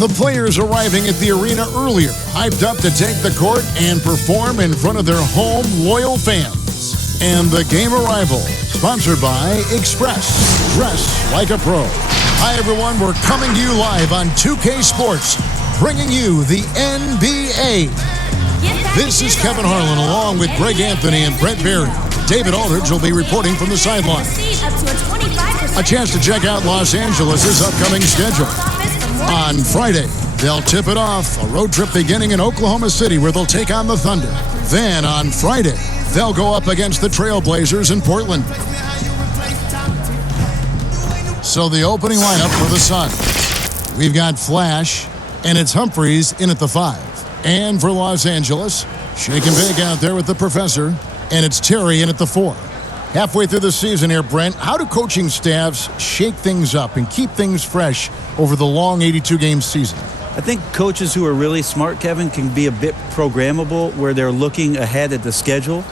The players arriving at the arena earlier, hyped up to take the court and perform in front of their home loyal fans. And the game arrival, sponsored by Express. Dress like a pro. Hi, everyone. We're coming to you live on 2K Sports, bringing you the NBA. This is Kevin Harlan along with Greg Anthony and Brent Barry. David Aldridge will be reporting from the sideline. A chance to check out Los Angeles' upcoming schedule. On Friday, they'll tip it off, a road trip beginning in Oklahoma City where they'll take on the Thunder. Then on Friday, they'll go up against the Trailblazers in Portland. So the opening lineup for the Suns. We've got Flash, and it's Humphries in at the 5. And for Los Angeles, shake and bake out there with the Professor, and it's Terry in at the 4. Halfway through the season here, Brent, how do coaching staffs shake things up and keep things fresh over the long 82-game season? I think coaches who are really smart, Kevin, can be a bit programmable where they're looking ahead at the schedule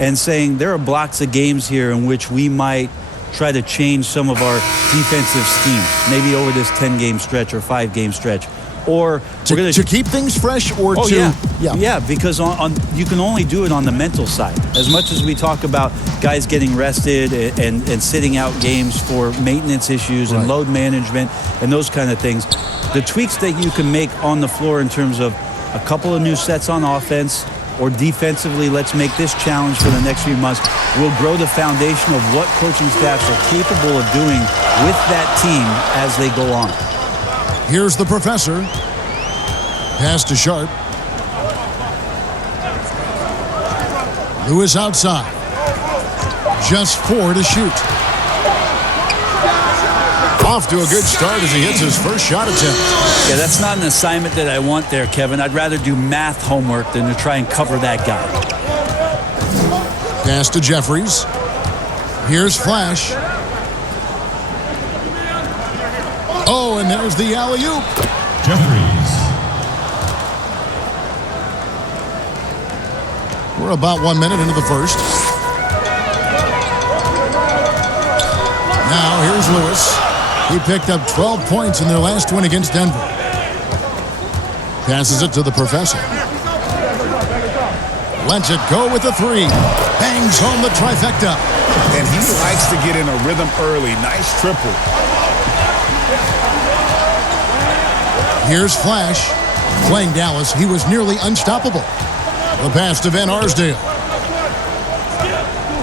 and saying there are blocks of games here in which we might try to change some of our defensive scheme, maybe over this 10-game stretch or 5-game stretch. Or to keep things fresh or yeah, because you can only do it on the mental side. As much as we talk about guys getting rested and sitting out games for maintenance issues and load management and those kind of things, the tweaks that you can make on the floor in terms of a couple of new sets on offense or defensively, let's make this challenge for the next few months, will grow the foundation of what coaching staffs are capable of doing with that team as they go on. Here's the Professor. Pass to Sharp. Lewis outside. Just 4 to shoot. Off to a good start as he hits his first shot attempt. Yeah, that's not an assignment that I want there, Kevin. I'd rather do math homework than to try and cover that guy. Pass to Jeffries. Here's Flash. Oh, and there's the alley-oop. Jeffries. We're about 1 minute into the first. Now, here's Lewis. He picked up 12 points in their last win against Denver. Passes it to the Professor. Lets it go with a 3. Bangs home the trifecta. And he likes to get in a rhythm early. Nice triple. Here's Flash. Playing Dallas, he was nearly unstoppable. The pass to Van Arsdale.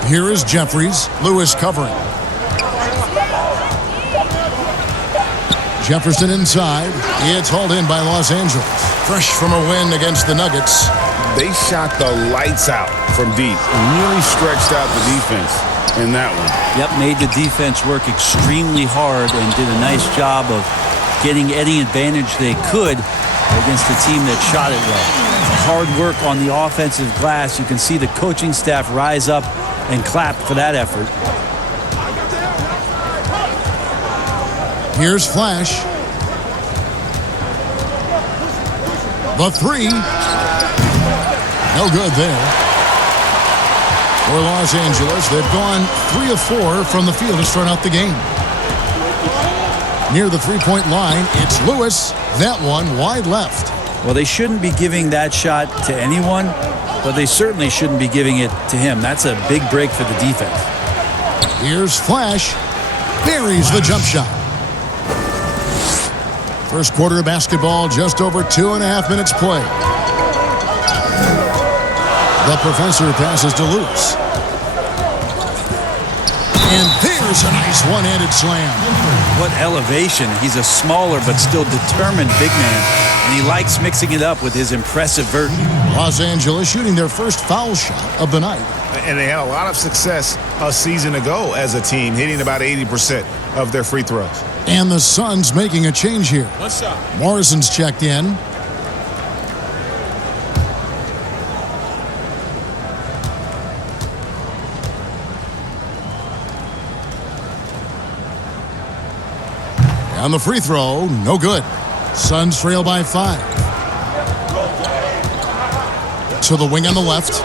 Here is Jeffries. Lewis covering. Jefferson inside. It's hauled in by Los Angeles. Fresh from a win against the Nuggets. They shot the lights out from deep. Really stretched out the defense in that one. Yep, made the defense work extremely hard and did a nice job of getting any advantage they could against a team that shot it well. Hard work on the offensive glass. You can see the coaching staff rise up and clap for that effort. Here's Flash. The 3. No good there. For Los Angeles, they've gone 3 of 4 from the field to start out the game. Near the three-point line, it's Lewis. That one wide left. Well, they shouldn't be giving that shot to anyone, but they certainly shouldn't be giving it to him. That's a big break for the defense. Here's Flash. Buries the jump shot. First quarter of basketball, just over 2.5 minutes play. The Professor passes to Lewis. And there's a nice one-handed slam. What elevation. He's a smaller but still determined big man, and he likes mixing it up with his impressive vert. Los Angeles shooting their first foul shot of the night. And they had a lot of success a season ago as a team, hitting about 80% of their free throws. And the Suns making a change here. What's up? Morrison's checked in. On the free throw, no good. Suns trail by 5. To the wing on the left.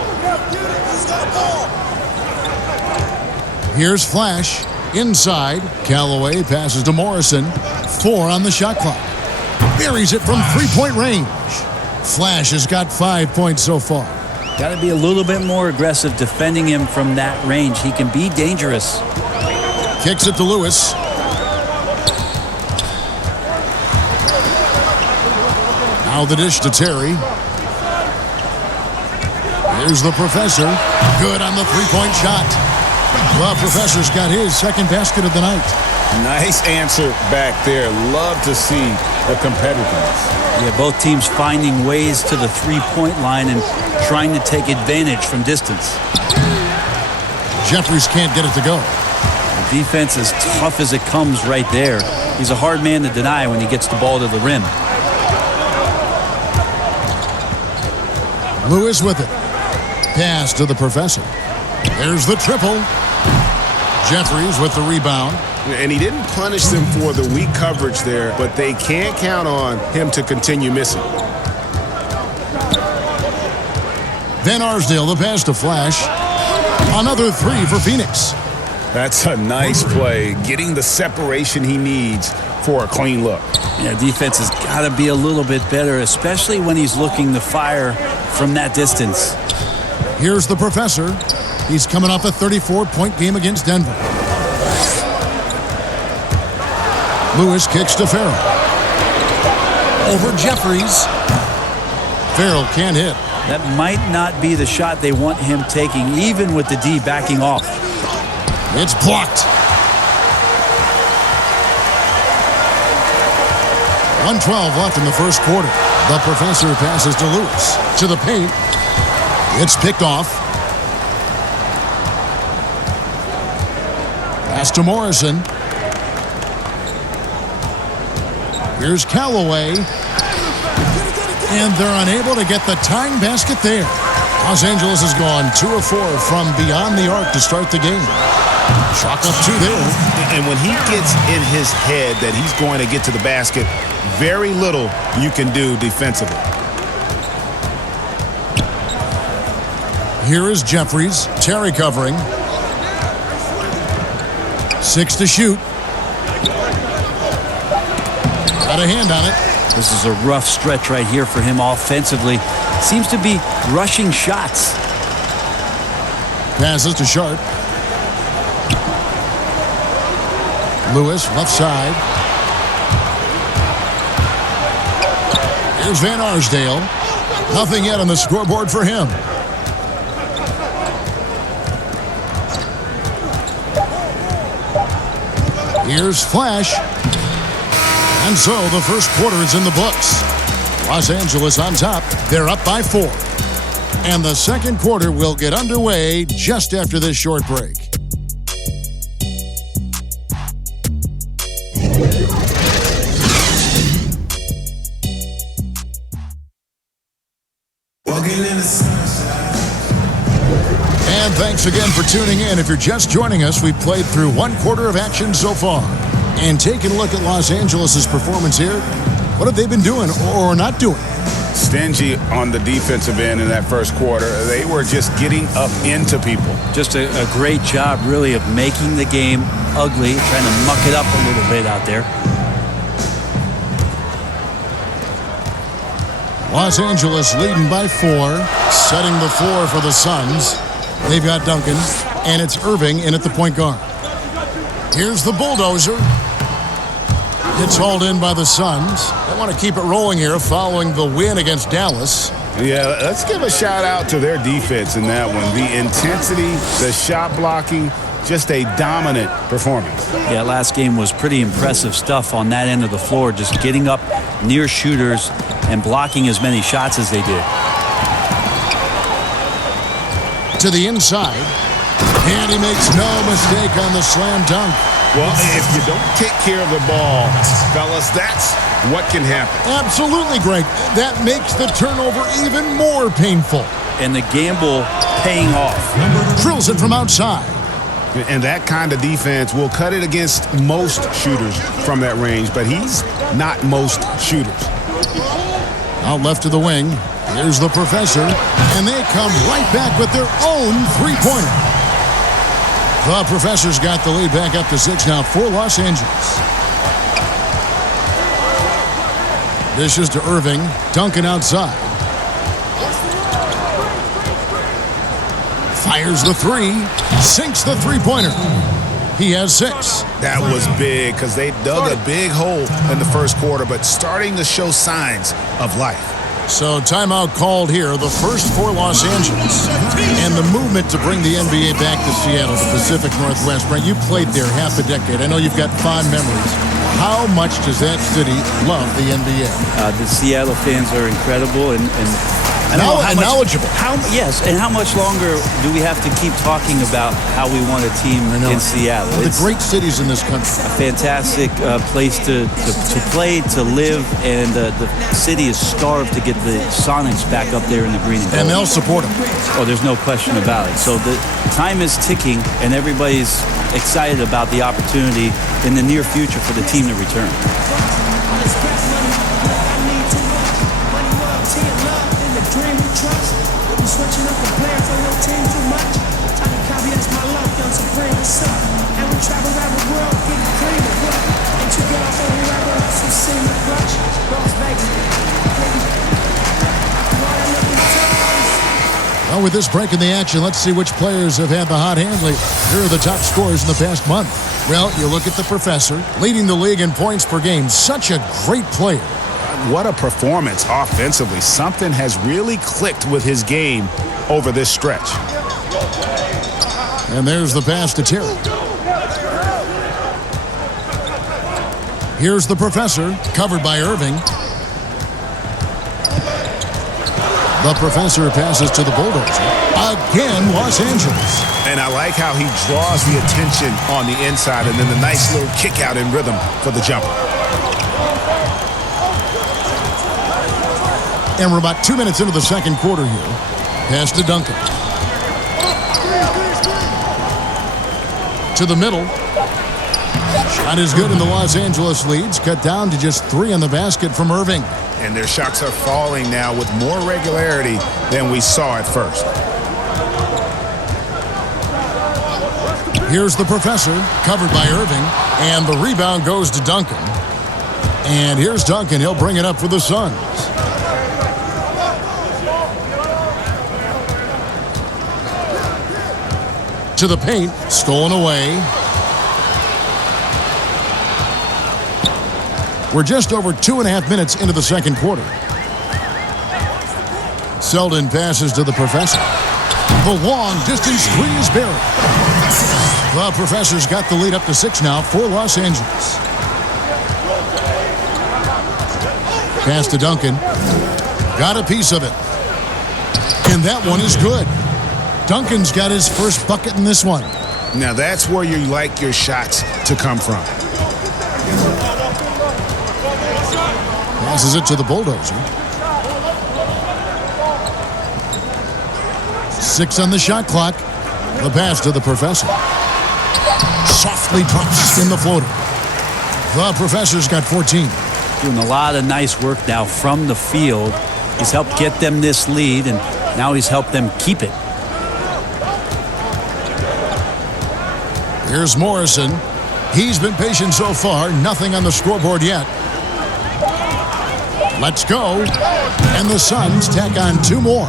Here's Flash. Inside. Callaway passes to Morrison. 4 on the shot clock. Buries it from three-point range. Flash has got 5 points so far. Got to be a little bit more aggressive defending him from that range. He can be dangerous. Kicks it to Lewis. Now the dish to Terry. Here's the professor. Good on the three-point shot. The professor's got his second basket of the night. Nice answer back there. Love to see the competitiveness. Yeah, both teams finding ways to the three-point line and trying to take advantage from distance. Jeffries can't get it to go. The defense is tough as it comes right there. He's a hard man to deny when he gets the ball to the rim. Lewis with it. Pass to the professor. There's the triple. Jeffries with the rebound. And he didn't punish them for the weak coverage there, but they can't count on him to continue missing. Van Arsdale, the pass to Flash. Another three for Phoenix. That's a nice play, getting the separation he needs for a clean look. Yeah, defense has got to be a little bit better, especially when he's looking to fire from that distance. Here's the professor. He's coming off a 34-point game against Denver. Lewis kicks to Farrell. Over Jeffries. Farrell can't hit. That might not be the shot they want him taking, even with the D backing off. It's blocked. 1:12 left in the first quarter. The professor passes to Lewis. To the paint. It's picked off. Pass to Morrison. Here's Callaway. And they're unable to get the tying basket there. Los Angeles has gone 2 of 4 from beyond the arc to start the game. Chalk up 2 there. And when he gets in his head that he's going to get to the basket, very little you can do defensively. Here is Jeffries. Terry covering. 6 to shoot. Got a hand on it. This is a rough stretch right here for him offensively. Seems to be rushing shots. Passes to Sharp. Lewis, left side. Here's Van Arsdale. Nothing yet on the scoreboard for him. Here's Flash. And so the first quarter is in the books. Los Angeles on top. They're up by 4. And the second quarter will get underway just after this short break. And thanks again for tuning in. If you're just joining us, we've played through 1 quarter of action so far. And taking a look at Los Angeles' performance here, what have they been doing or not doing? Stingy on the defensive end in that first quarter. They were just getting up into people. Just a great job, really, of making the game ugly, trying to muck it up a little bit out there. Los Angeles leading by 4, setting the floor for the Suns. They've got Duncan, and it's Irving in at the point guard. Here's the bulldozer. It's hauled in by the Suns. They want to keep it rolling here following the win against Dallas. Yeah, let's give a shout out to their defense in that one. The intensity, the shot blocking, just a dominant performance. Yeah, last game was pretty impressive stuff on that end of the floor, just getting up near shooters and blocking as many shots as they did. To the inside, and he makes no mistake on the slam dunk. Well, if you don't take care of the ball, fellas, that's what can happen. Absolutely, Greg. That makes the turnover even more painful. And the gamble paying off. Drills it from outside. And that kind of defense will cut it against most shooters from that range, but he's not most shooters. Out left to the wing. Here's the professor, and they come right back with their own three-pointer. The professor's got the lead back up to 6 now for Los Angeles. Dishes to Irving. Duncan outside. Fires the three. Sinks the three-pointer. He has 6. That was big because they dug a big hole in the first quarter, but starting to show signs of life. So timeout called here, the first for Los Angeles. And the movement to bring the NBA back to Seattle, the Pacific Northwest. Brent, you played there half a decade. I know you've got fond memories. How much does that city love the NBA? The Seattle fans are incredible and knowledgeable. Yes, and how much longer do we have to keep talking about how we want a team in Seattle? One of the great cities in this country. A fantastic place to play, to live, and the city is starved to get the Sonics back up there in the green and gold. And they'll support them. Oh, there's no question about it. So the time is ticking, and everybody's excited about the opportunity in the near future for the team to return. Switching up the players on your team too much. Tiny copy, that's my luck, young supreme, what's up? And we travel around the world, getting clean and what? Ain't you get off on the rapper, some sing the clutch? Las Vegas, Well, with this break in the action, let's see which players have had the hot hand lately. Here are the top scorers in the past month. Well, you look at the Professor, leading the league in points per game. Such a great player. What a performance offensively. Something has really clicked with his game over this stretch. And there's the pass to Terry. Here's the Professor, covered by Irving. The Professor passes to the Bulldozer. Again, Los Angeles. And I like how he draws the attention on the inside and then the nice little kick out in rhythm for the jumper. And we're about 2 minutes into the second quarter here. Pass to Duncan. To the middle. Shot is good, and the Los Angeles leads cut down to just 3 on the basket from Irving. And their shots are falling now with more regularity than we saw at first. Here's the Professor, covered by Irving, and the rebound goes to Duncan. And here's Duncan. He'll bring it up for the Suns. To the paint, stolen away. We're just over 2.5 minutes into the second quarter. Selden passes to the Professor. The long distance three is buried. The Professor's got the lead up to 6 now for Los Angeles. Pass to Duncan. Got a piece of it. And that one is good. Duncan's got his first bucket in this one. Now that's where you like your shots to come from. Passes it to the Bulldozer. 6 on the shot clock. The pass to the Professor. Softly drops in the floater. The Professor's got 14. Doing a lot of nice work now from the field. He's helped get them this lead, and now he's helped them keep it. Here's Morrison. He's been patient so far. Nothing on the scoreboard yet. Let's go. And the Suns tack on 2 more.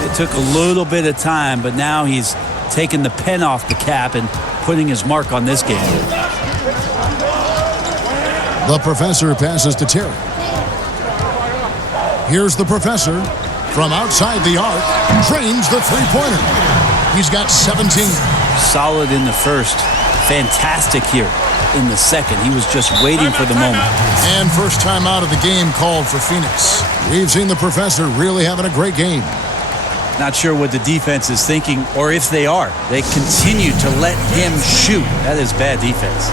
It took a little bit of time, but now he's taking the pen off the cap and putting his mark on this game. The Professor passes to Terry. Here's the Professor. From outside the arc, drains the three-pointer. He's got 17. Solid in the first. Fantastic here in the second. He was just waiting for the moment. And first time out of the game called for Phoenix. We've seen the Professor really having a great game. Not sure what the defense is thinking, or if they are. They continue to let him shoot. That is bad defense.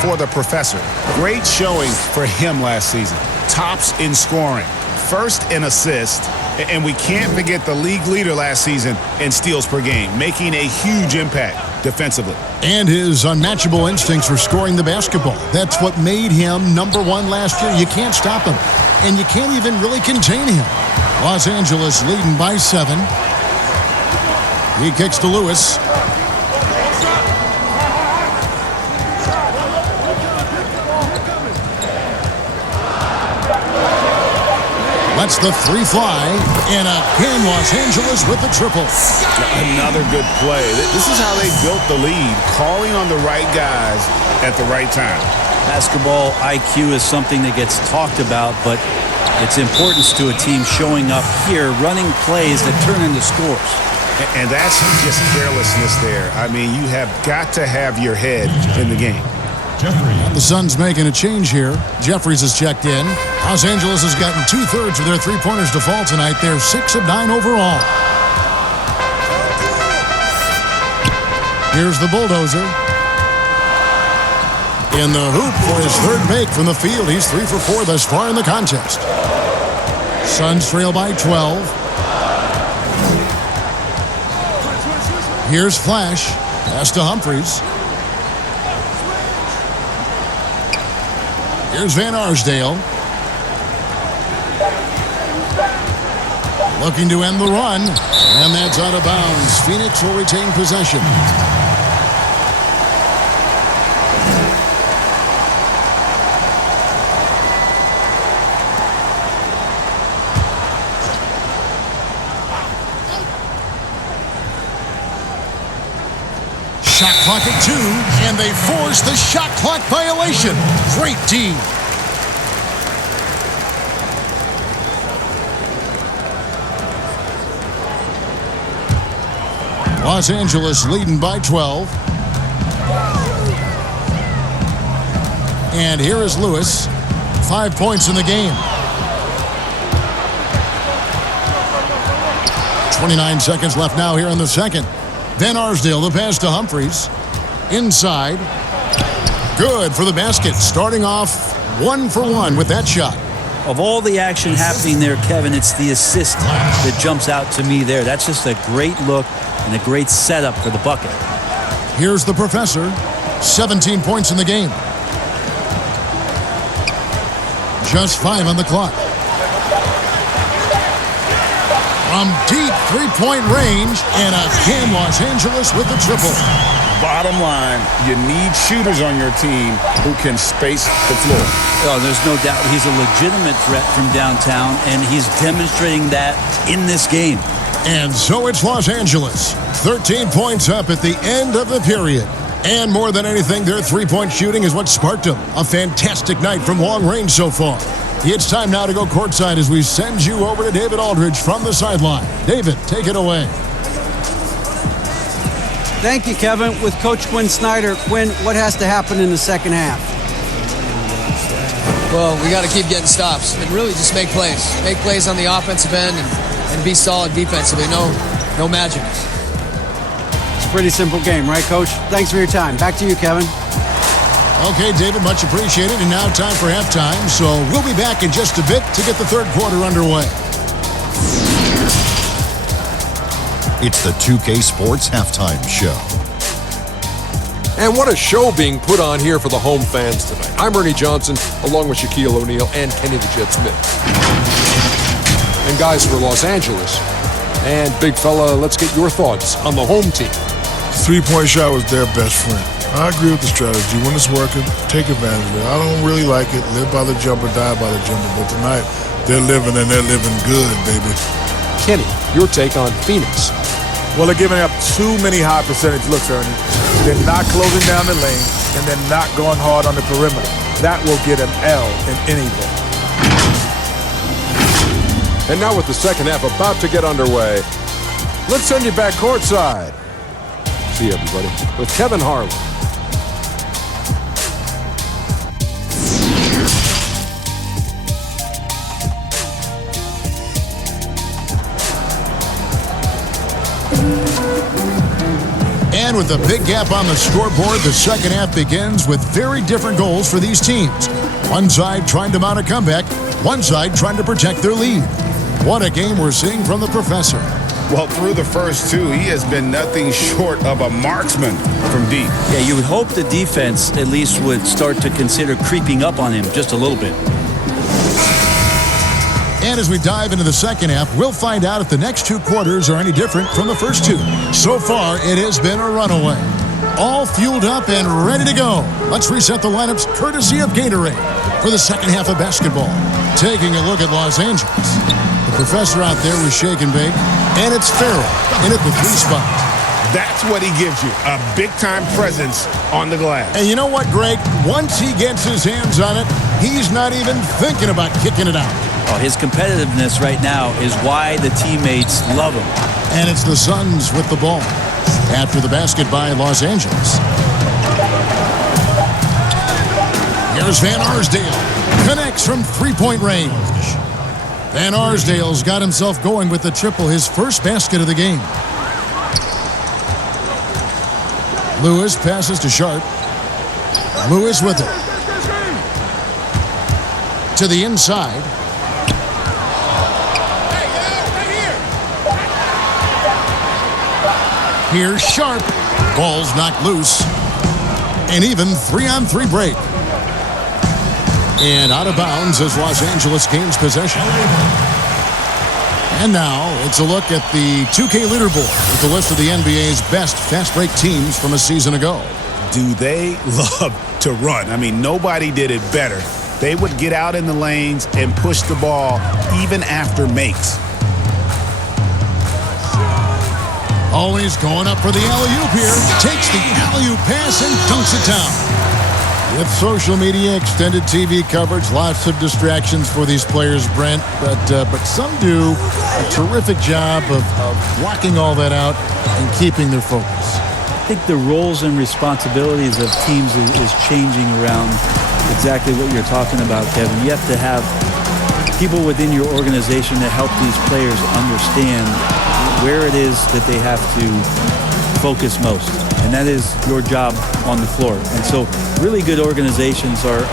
for the professor. Great showing for him last season. Tops in scoring, first in assists, and we can't forget the league leader last season in steals per game, making a huge impact defensively. And his unmatchable instincts for scoring the basketball. That's what made him #1 last year. You can't stop him, and you can't even really contain him. Los Angeles leading by 7. He kicks to Lewis. Lets the 3 fly, and again Los Angeles with the triple. Another good play. This is how they built the lead, calling on the right guys at the right time. Basketball IQ is something that gets talked about, but its importance to a team showing up here, running plays that turn into scores. And that's just carelessness there. I mean, you have got to have your head in the game. The Suns making a change here. Jeffries has checked in. Los Angeles has gotten 2/3 of their three-pointers to fall tonight. They're 6 of 9 overall. Here's the bulldozer. In the hoop for his third make from the field. He's 3 for 4 thus far in the contest. Suns trail by 12. Here's Flash. Pass to Humphries. Here's Van Arsdale. Looking to end the run. And that's out of bounds. Phoenix will retain possession. Shot clock at 2, and they force the shot clock violation. Great D. Los Angeles leading by 12. And here is Lewis. 5 points in the game. 29 seconds left now here in the second. Van Arsdale, the pass to Humphries. Inside. Good for the basket. Starting off 1 for 1 with that shot. Of all the action happening there, Kevin, it's the assist that jumps out to me there. That's just a great look and a great setup for the bucket. Here's the professor. 17 points in the game. Just 5 on the clock. From deep three-point range, and again Los Angeles with the triple. Bottom line, you need shooters on your team who can space the floor. Oh, there's no doubt he's a legitimate threat from downtown, and he's demonstrating that in this game. And so it's Los Angeles. 13 points up at the end of the period. And more than anything, their three-point shooting is what sparked them. A fantastic night from long range so far. It's time now to go courtside as we send you over to David Aldridge from the sideline. David, take it away. Thank you, Kevin. With Coach Quinn Snyder. Quinn, what has to happen in the second half? Well, we got to keep getting stops and really just make plays. Make plays on the offensive end and be solid defensively. No magic. It's a pretty simple game, right, Coach? Thanks for your time. Back to you, Kevin. Okay, David, much appreciated. And now time for halftime. So we'll be back in just a bit to get the third quarter underway. It's the 2K Sports Halftime Show. And what a show being put on here for the home fans tonight. I'm Ernie Johnson, along with Shaquille O'Neal and Kenny the Jet Smith. And guys, for Los Angeles. And big fella, let's get your thoughts on the home team. Three-point shot was their best friend. I agree with the strategy. When it's working, take advantage of it. I don't really like it. Live by the jumper, die by the jumper. But tonight, they're living, and they're living good, baby. Kenny, your take on Phoenix. Well, they're giving up too many high percentage looks, Ernie. They're not closing down the lane, and they're not going hard on the perimeter. That will get an L in any game. And now with the second half about to get underway, let's send you back courtside. See you, everybody, with Kevin Harlan. And with a big gap on the scoreboard, the second half begins with very different goals for these teams. One side trying to mount a comeback, one side trying to protect their lead. What a game we're seeing from the professor. Well, through the first two, he has been nothing short of a marksman from deep. Yeah, you would hope the defense at least would start to consider creeping up on him just a little bit. And as we dive into the second half, we'll find out if the next two quarters are any different from the first two. So far, it has been a runaway. All fueled up and ready to go. Let's reset the lineups courtesy of Gatorade for the second half of basketball. Taking a look at Los Angeles. The professor out there was shake and bake, and it's Farrell in at the 3 spot. That's what he gives you, a big-time presence on the glass. And you know what, Greg? Once he gets his hands on it, he's not even thinking about kicking it out. Oh, his competitiveness right now is why the teammates love him. And it's the Suns with the ball. After the basket by Los Angeles. Here's Van Arsdale. Connects from three-point range. Van Arsdale's got himself going with the triple, his first basket of the game. Lewis passes to Sharp. Lewis with it. To the inside. Here's Sharp. Ball's knocked loose. An even 3-on-3 break. And out of bounds as Los Angeles gains possession. And now it's a look at the 2K leaderboard with the list of the NBA's best fast break teams from a season ago. Do they love to run? I mean, nobody did it better. They would get out in the lanes and push the ball even after makes. Always going up for the alley-oop here. Takes the alley-oop pass and dunks it down. With social media, extended TV coverage, lots of distractions for these players, Brent. But some do a terrific job of blocking all that out and keeping their focus. I think the roles and responsibilities of teams is changing around exactly what you're talking about, Kevin. You have to have people within your organization to help these players understand where it is that they have to focus most, and that is your job on the floor. And so really good organizations are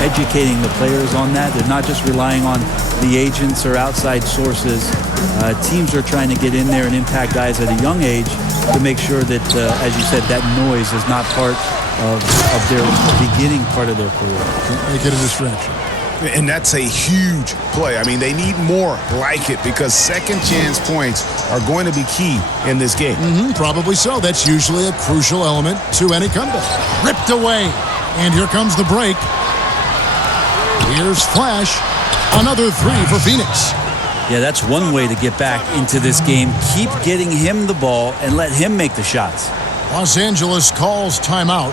educating the players on that. They're not just relying on the agents or outside sources. Teams are trying to get in there and impact guys at a young age to make sure that, as you said, that noise is not part of their beginning part of their career. Make it a distraction. And that's a huge play. I mean, they need more like it because second chance points are going to be key in this game. Probably so. That's usually a crucial element to any comeback. Ripped away. And here comes the break. Here's Flash. Another 3 for Phoenix. Yeah, that's one way to get back into this game. Keep getting him the ball and let him make the shots. Los Angeles calls timeout.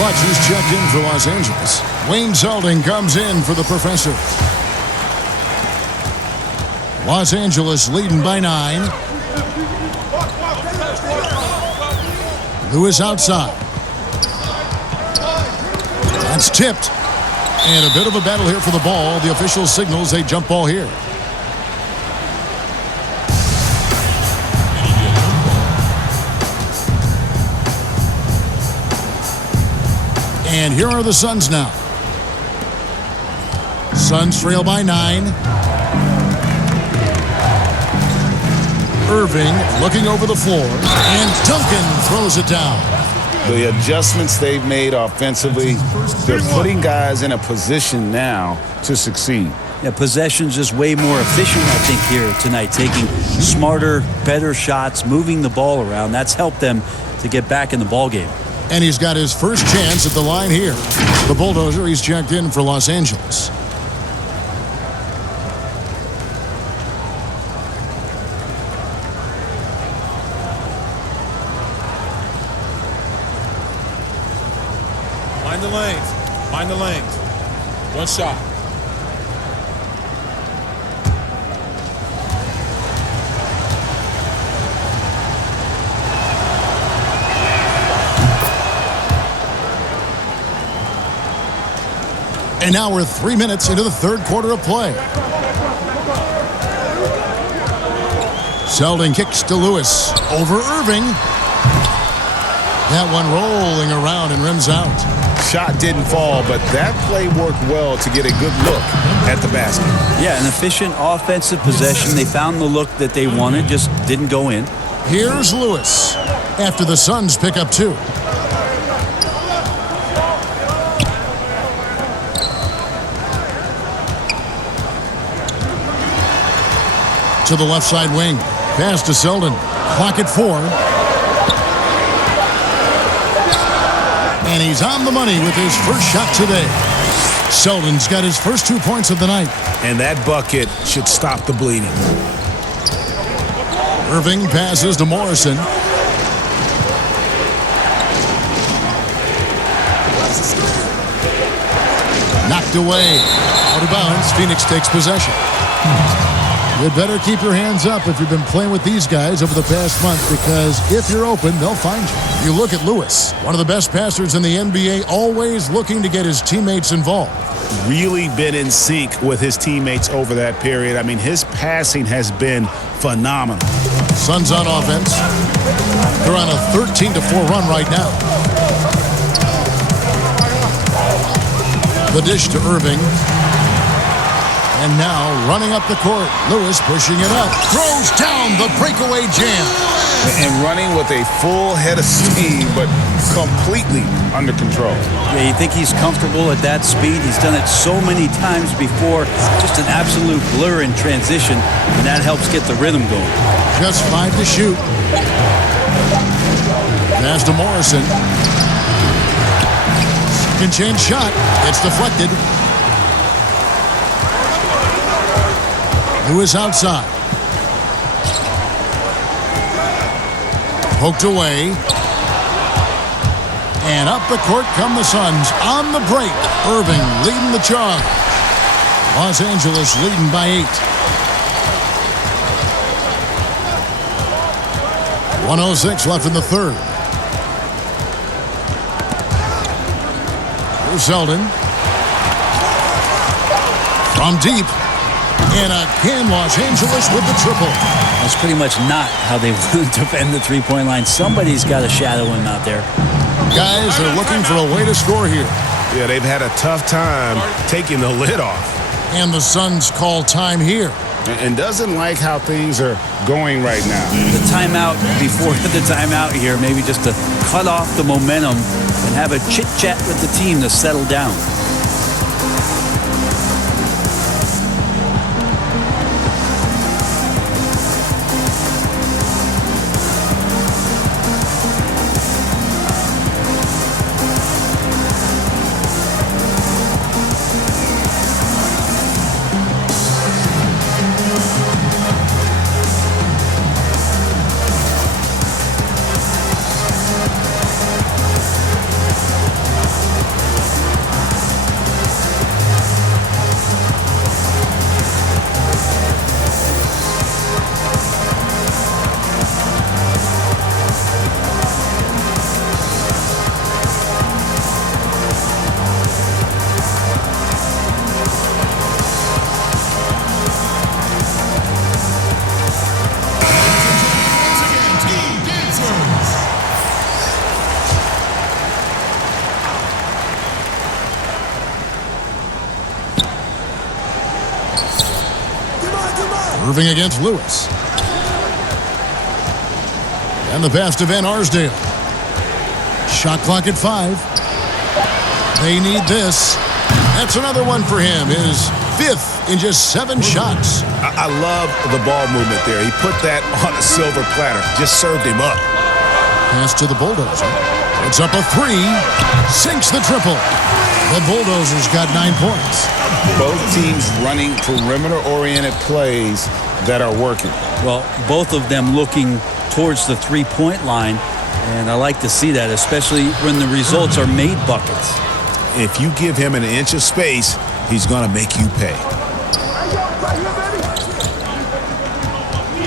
Watchers checked in for Los Angeles. Wayne Zeldin comes in for the professor. Los Angeles leading by 9. Lewis outside. That's tipped. And a bit of a battle here for the ball. The official signals a jump ball here. And here are the Suns now. Suns trail by 9. Irving looking over the floor, and Duncan throws it down. The adjustments they've made offensively, they're putting guys in a position now to succeed. Yeah, possession's just way more efficient, I think, here tonight. Taking smarter, better shots, moving the ball around. That's helped them to get back in the ball game. And he's got his first chance at the line here. The Bulldozer, he's checked in for Los Angeles. Mind the lanes. Mind the lanes. One shot. And now we're 3 minutes into the third quarter of play. Selden kicks to Lewis. Over Irving. That one rolling around and rims out. Shot didn't fall, but that play worked well to get a good look at the basket. Yeah, an efficient offensive possession. They found the look that they wanted, just didn't go in. Here's Lewis after the Suns pick up 2. To the left side wing. Pass to Selden. Clock at 4. And he's on the money with his first shot today. Selden's got his first 2 points of the night. And that bucket should stop the bleeding. Irving passes to Morrison. Knocked away. Out of bounds. Phoenix takes possession. You'd better keep your hands up if you've been playing with these guys over the past month, because if you're open, they'll find you. You look at Lewis, one of the best passers in the NBA, always looking to get his teammates involved. Really been in sync with his teammates over that period. I mean, his passing has been phenomenal. Suns on offense. They're on a 13-4 run right now. The dish to Irving. And now running up the court. Lewis pushing it up. Throws down the breakaway jam. And running with a full head of steam, but completely under control. Yeah, you think he's comfortable at that speed. He's done it so many times before. Just an absolute blur in transition, and that helps get the rhythm going. Just 5 to shoot. Pass to Morrison. Second chance shot. It's deflected. Lewis outside. Poked away. And up the court come the Suns on the break. Irving leading the charge. Los Angeles leading by 8. 1:06 left in the third. Here's Selden. From deep. And again, Los Angeles with the triple. That's pretty much not how they want to defend the three-point line. Somebody's got to shadow him out there. Guys are looking for a way to score here. Yeah, they've had a tough time taking the lid off. And the Suns call time here. And doesn't like how things are going right now. The timeout before the timeout here, maybe just to cut off the momentum and have a chit-chat with the team to settle down. Irving against Lewis. And the pass to Van Arsdale. Shot clock at 5. They need this. That's another one for him. His 5th in just 7 shots. I love the ball movement there. He put that on a silver platter. Just served him up. Pass to the Bulldozer. It's up a 3. Sinks the triple. The Bulldozers got 9 points. Both teams running perimeter-oriented plays that are working. Well, both of them looking towards the three-point line, and I like to see that, especially when the results are made buckets. If you give him an inch of space, he's going to make you pay.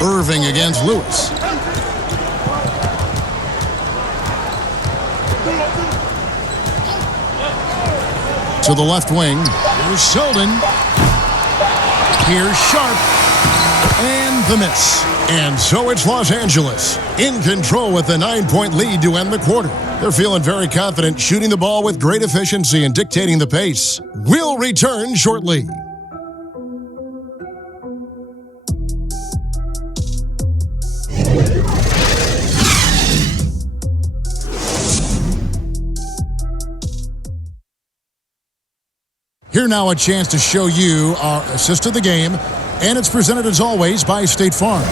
Irving against Lewis. To the left wing. Here's Sheldon. Here's Sharp. And the miss. And so it's Los Angeles in control with a 9-point lead to end the quarter. They're feeling very confident, shooting the ball with great efficiency and dictating the pace. We'll return shortly. Here now a chance to show you our assist of the game, and it's presented as always by State Farm.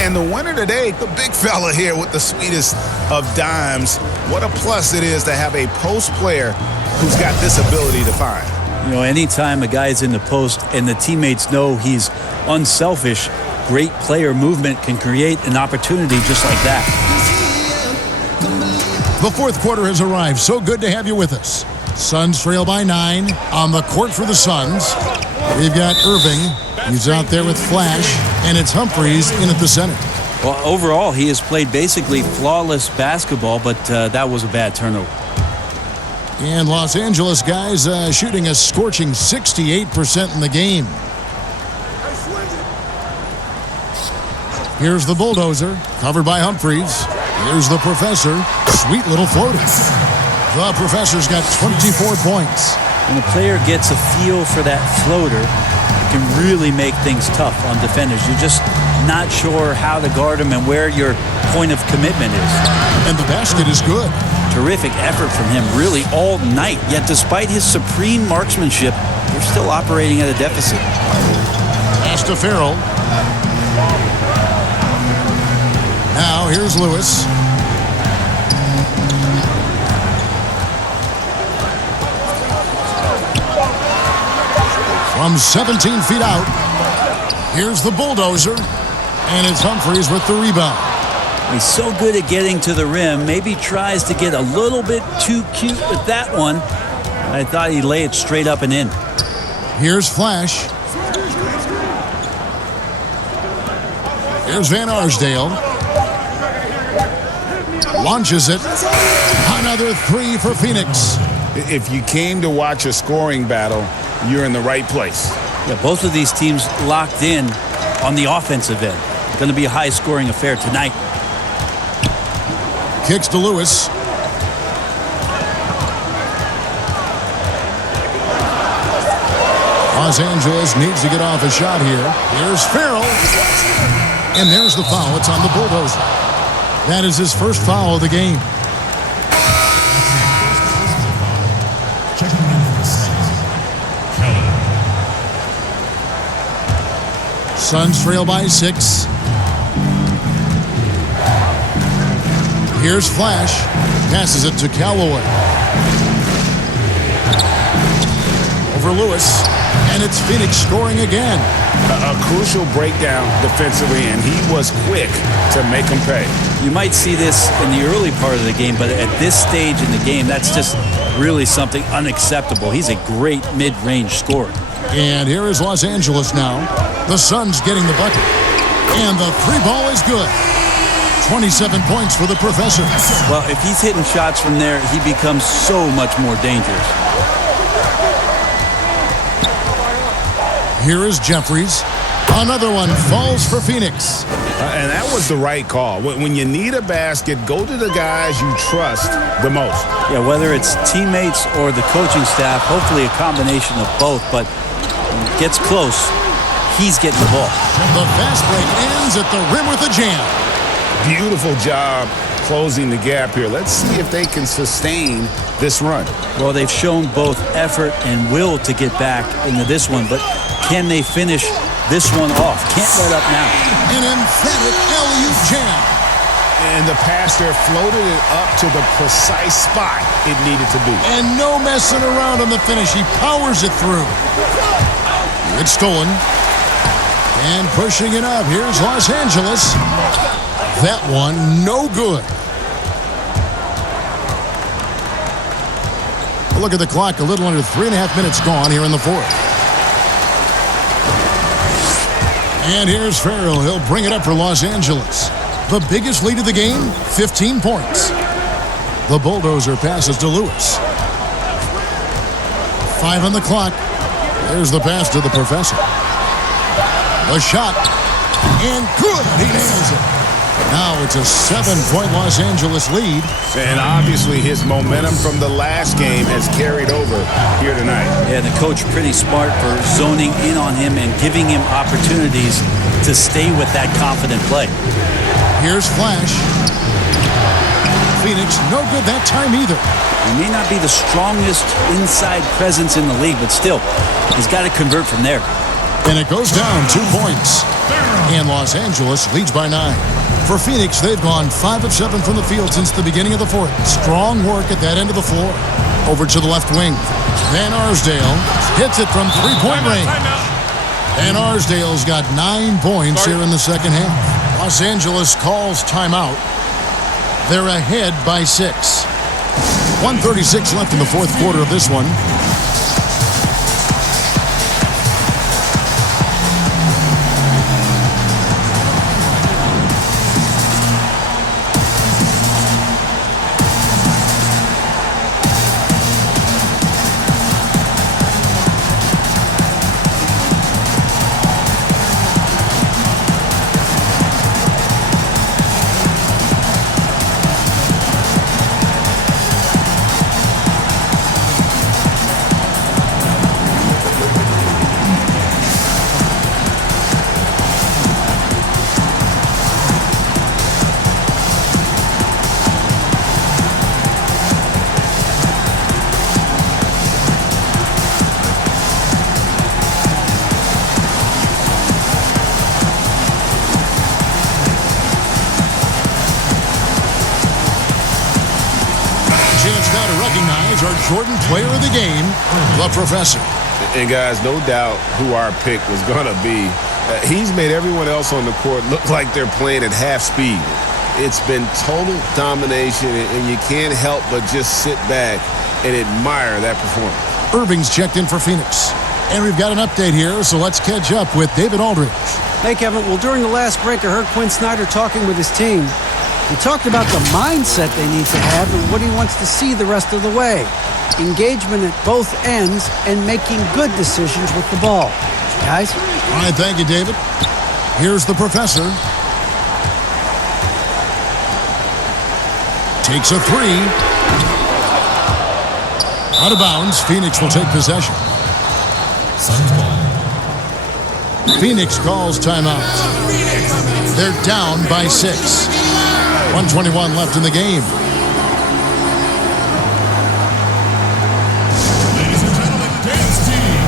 And the winner today, the big fella here with the sweetest of dimes. What a plus it is to have a post player who's got this ability to find. You know, anytime a guy's in the post and the teammates know he's unselfish, great player movement can create an opportunity just like that. The fourth quarter has arrived. So good to have you with us. Suns trail by 9 on the court for the Suns. We've got Irving. He's out there with Flash, and it's Humphries in at the center. Well, overall, he has played basically flawless basketball, but that was a bad turnover. And Los Angeles guys shooting a scorching 68% in the game. Here's the Bulldozer, covered by Humphries. Here's the Professor. Sweet little floater. The Professor's got 24 points. When a player gets a feel for that floater, it can really make things tough on defenders. You're just not sure how to guard them and where your point of commitment is. And the basket is good. Terrific effort from him really all night. Yet despite his supreme marksmanship, they're still operating at a deficit. Pass to Farrell. Now here's Lewis. From 17 feet out, here's the Bulldozer, and it's Humphries with the rebound. He's so good at getting to the rim, maybe tries to get a little bit too cute with that one. I thought he'd lay it straight up and in. Here's Flash. Here's Van Arsdale. Launches it. Another 3 for Phoenix. If you came to watch a scoring battle, you're in the right place. Yeah, both of these teams locked in on the offensive end. Going to be a high-scoring affair tonight. Kicks to Lewis. Los Angeles needs to get off a shot here. Here's Farrell. And there's the foul. It's on the Bulldozer. That is his first foul of the game. Suns trail by 6. Here's Flash. Passes it to Callaway. Over Lewis. And it's Phoenix scoring again. A crucial breakdown defensively, and he was quick to make him pay. You might see this in the early part of the game, but at this stage in the game, that's just really something unacceptable. He's a great mid-range scorer. And here is Los Angeles now. The Suns getting the bucket. And the 3 ball is good. 27 points for the Professor. Well, if he's hitting shots from there, he becomes so much more dangerous. Here is Jeffries. Another one falls for Phoenix. And that was the right call. When you need a basket, go to the guys you trust the most. Yeah, whether it's teammates or the coaching staff, hopefully a combination of both, but when it gets close, he's getting the ball. The fast break ends at the rim with a jam. Beautiful job closing the gap here. Let's see if they can sustain this run. Well, they've shown both effort and will to get back into this one, but can they finish this one off? Can't let up now. An emphatic alley-oop jam. And the pass there floated it up to the precise spot it needed to be. And no messing around on the finish. He powers it through. It's stolen. And pushing it up. Here's Los Angeles. That one, no good. Look at the clock. A little under 3.5 minutes gone here in the fourth. And here's Farrell. He'll bring it up for Los Angeles. The biggest lead of the game, 15 points. The bulldozer passes to Lewis. 5 on the clock. There's the pass to the professor. A shot. And good. He nails it. Now it's a 7-point Los Angeles lead. And obviously his momentum from the last game has carried over here tonight. Yeah, the coach pretty smart for zoning in on him and giving him opportunities to stay with that confident play. Here's Flash. Phoenix, no good that time either. He may not be the strongest inside presence in the league, but still, he's got to convert from there. And it goes down 2 points. And Los Angeles leads by 9. For Phoenix, they've gone 5 of 7 from the field since the beginning of the fourth. Strong work at that end of the floor. Over to the left wing. Van Arsdale hits it from 3-point range. Van Arsdale's got 9 points here in the second half. Los Angeles calls timeout. They're ahead by 6. 1:36 left in the fourth quarter of this one. Our Jordan player of the game, the professor. And guys, no doubt who our pick was going to be. He's made everyone else on the court look like they're playing at half speed. It's been total domination, and you can't help but just sit back and admire that performance. Irving's checked in for Phoenix. And we've got an update here, so let's catch up with David Aldridge. Hey, Kevin. Well, during the last break, I heard Quinn Snyder talking with his team. He talked about the mindset they need to have and what he wants to see the rest of the way. Engagement at both ends and making good decisions with the ball. Guys? All right, thank you, David. Here's the professor. Takes a 3. Out of bounds. Phoenix will take possession. Phoenix calls timeout. They're down by 6. 1:21 left in the game. Ladies and gentlemen, dance team.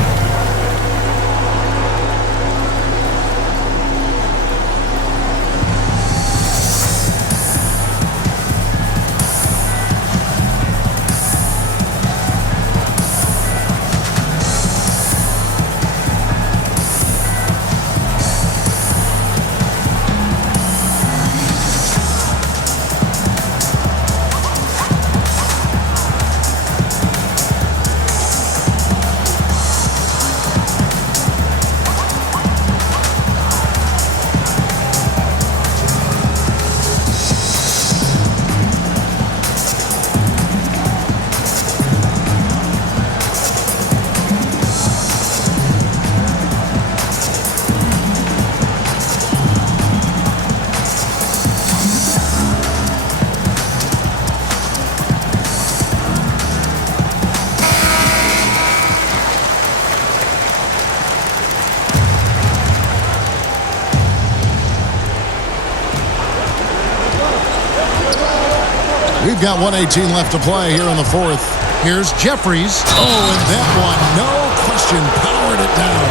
We've got 1:18 left to play here in the fourth. Here's Jeffries. Oh, and that one, no question, powered it down.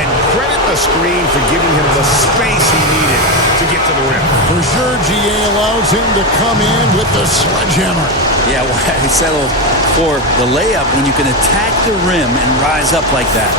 And credit the screen for giving him the space he needed to get to the rim. For sure, GA allows him to come in with the sledgehammer. Yeah, well, I settle for the layup when you can attack the rim and rise up like that.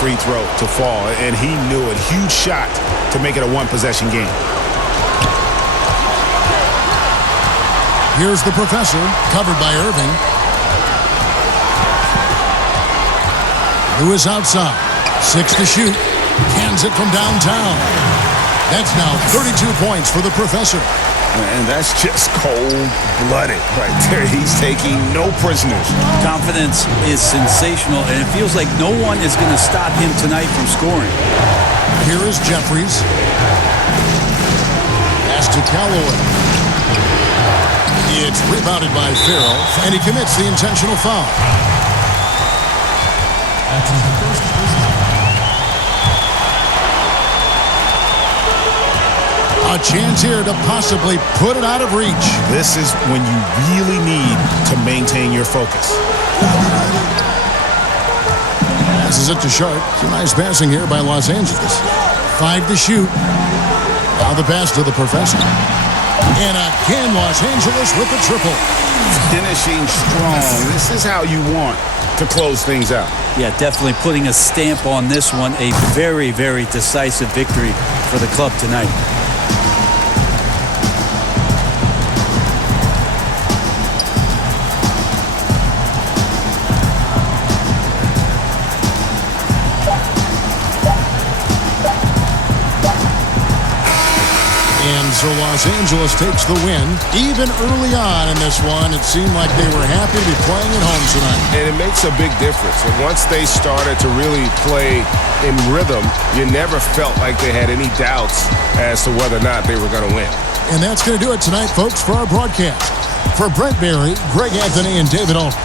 Free throw to fall, and he knew it. Huge shot to make it a one-possession game. Here's the professor, covered by Irving. Lewis outside. 6 to shoot. Cans it from downtown. That's now 32 points for the professor. And that's just cold-blooded right there. He's taking no prisoners. Confidence is sensational, and it feels like no one is going to stop him tonight from scoring. Here is Jeffries. Pass to Callaway. It's rebounded by Farrell, and he commits the intentional foul. That's his first personal. A chance here to possibly put it out of reach. This is when you really need to maintain your focus. Passes it to Sharp. Some nice passing here by Los Angeles. 5 to shoot. Now the pass to the professor. And again, Los Angeles with the triple. Finishing strong. This is how you want to close things out. Yeah, definitely putting a stamp on this one. A very, very decisive victory for the club tonight. So Los Angeles takes the win. Even early on in this one, it seemed like they were happy to be playing at home tonight. And it makes a big difference. And once they started to really play in rhythm, you never felt like they had any doubts as to whether or not they were going to win. And that's going to do it tonight, folks, for our broadcast. For Brent Barry, Greg Anthony, and David Aldridge,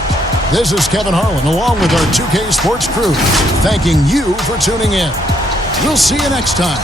this is Kevin Harlan, along with our 2K Sports crew, thanking you for tuning in. We'll see you next time